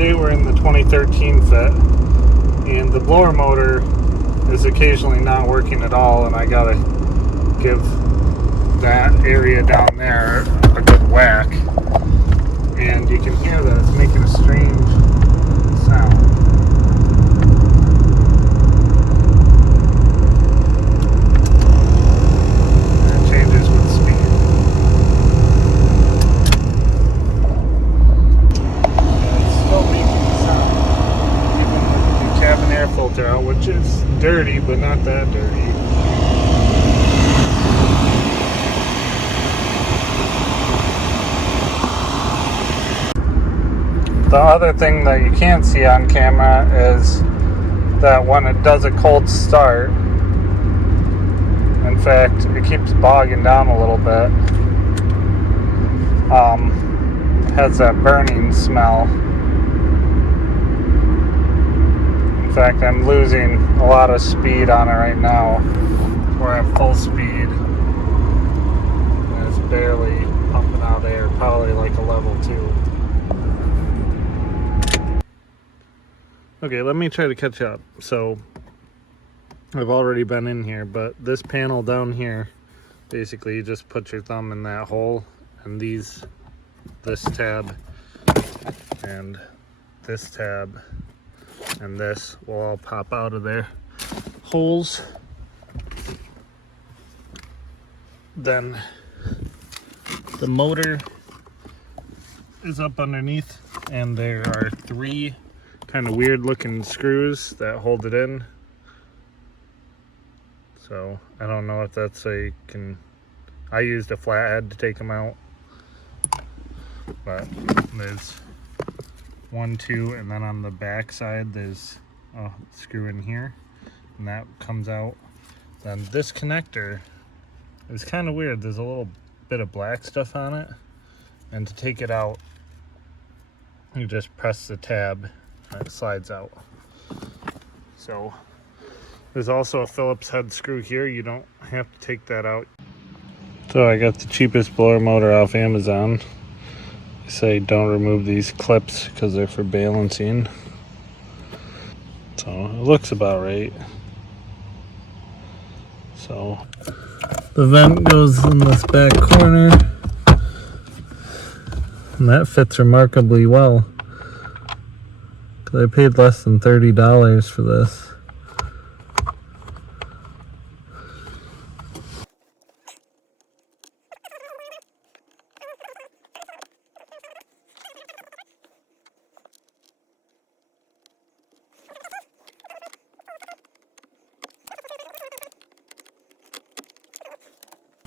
Today we're in the 2013 Fit, and the blower motor is occasionally not working at all, and I gotta give that area down there a good whack. And you can hear that it's making a strange sound. And it changes with speed. And it's still making a sound, even with the cabin air filter out, which is dirty, but not that dirty. The other thing that you can't see on camera is that when it does a cold start, in fact, it keeps bogging down a little bit. It has that burning smell. In fact, I'm losing a lot of speed on it right now. We're at full speed. And it's barely pumping out air, probably like a level 2. Okay, let me try to catch up. So, I've already been in here, but this panel down here, basically you just put your thumb in that hole, and this tab, and this tab, and this will all pop out of their holes. Then the motor is up underneath, and there are 3 kind of weird looking screws that hold it in. So I don't know if that's I used a flathead to take them out, but there's 1, 2, and then on the back side there's a screw in here, and that comes out. Then this connector is kind of weird. There's a little bit of black stuff on it, and to take it out you just press the tab and it slides out. So there's also a Phillips head screw here. You don't have to take that out. So I got the cheapest blower motor off Amazon. They say don't remove these clips because they're for balancing. So it looks about right. So the vent goes in this back corner, and that fits remarkably well. I paid less than $30 for this.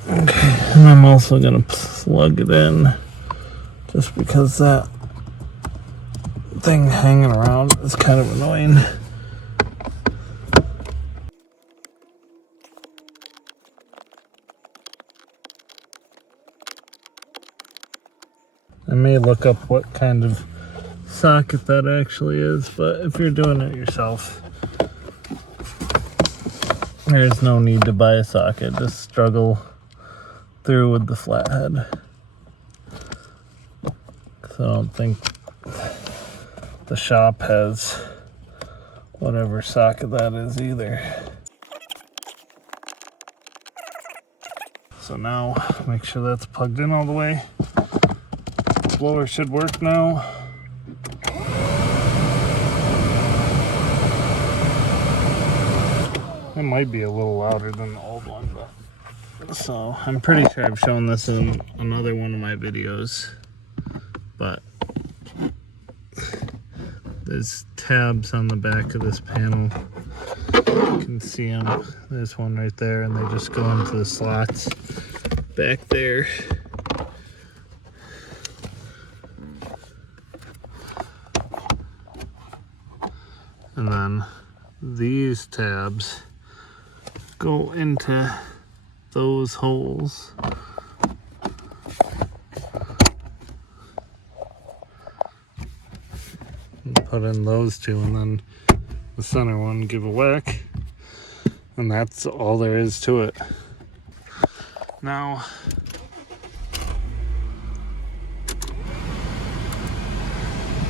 Okay, and I'm also gonna plug it in, just because that thing hanging around is kind of annoying. I may look up what kind of socket that actually is, but if you're doing it yourself, there's no need to buy a socket. Just struggle through with the flathead. So I don't think the shop has whatever socket that is either. So now make sure that's plugged in all the way. The blower should work now. It might be a little louder than the old one, but so I'm pretty sure I've shown this in another one of my videos, but there's tabs on the back of this panel. You can see them. There's one right there, and they just go into the slots back there. And then these tabs go into those holes. Put in those 2, and then the center one, give a whack, and that's all there is to it. Now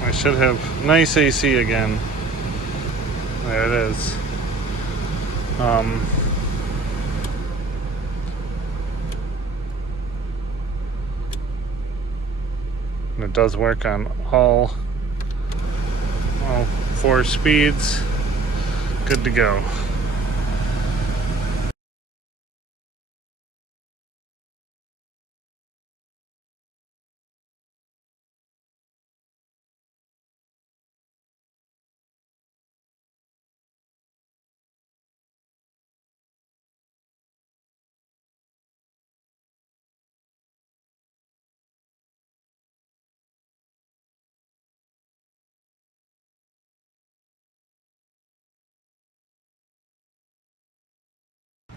I should have nice AC again. There it is. And it does work on all 4 speeds. Good to go.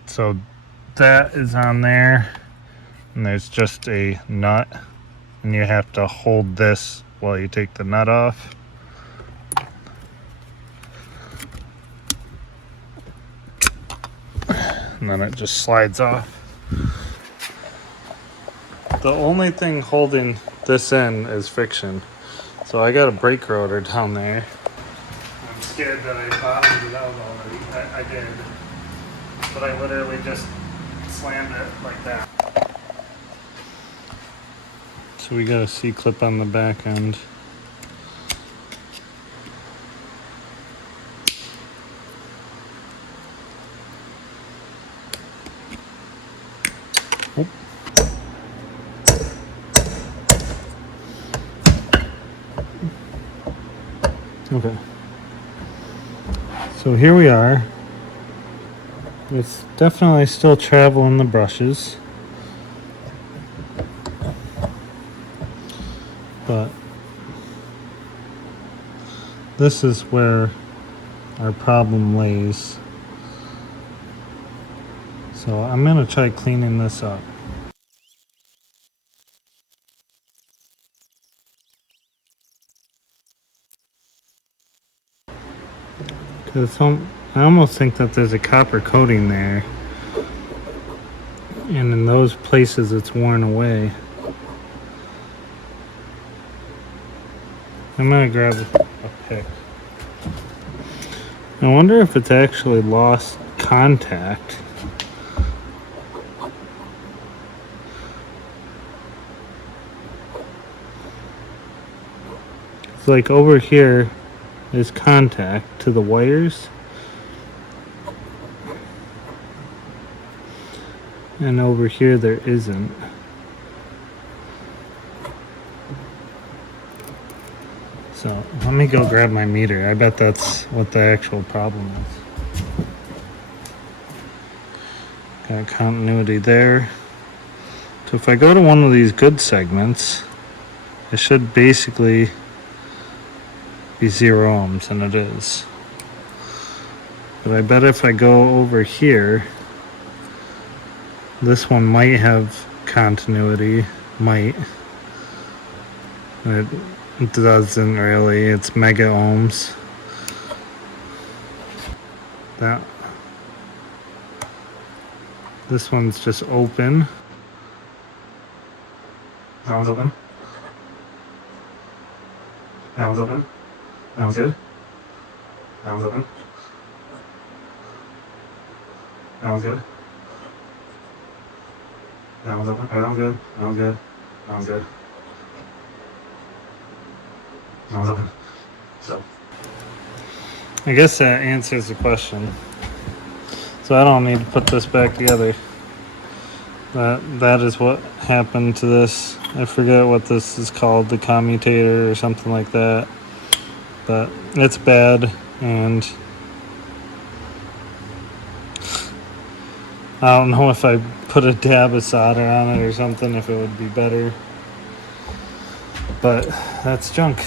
So that is on there, and there's just a nut, and you have to hold this while you take the nut off. And then it just slides off. The only thing holding this in is friction. So I got a brake rotor down there. I'm scared that I bottomed it out already. I did. But I literally just slammed it like that. So we got a C-clip on the back end. Oop. Okay. So here we are. It's definitely still traveling the brushes. But this is where our problem lays. So I'm going to try cleaning this up. Because I almost think that there's a copper coating there. And in those places it's worn away. I'm going to grab a pick. I wonder if it's actually lost contact. It's like over here is contact to the wires. And over here there isn't. So let me go grab my meter. I bet that's what the actual problem is. Got continuity there. So if I go to one of these good segments, it should basically be 0 ohms, and it is. But I bet if I go over here, this one might have continuity. Might. It doesn't really. It's mega ohms. This one's just open. That one's open. That one's open. That one's good. That one's open. That one's good. That one's open. That one's good. That one's good. That one's good. That one's open. So I guess that answers the question. So I don't need to put this back together. That is what happened to this. I forget what this is called, the commutator or something like that. But it's bad, and I don't know if I put a dab of solder on it or something, if it would be better. But that's junk.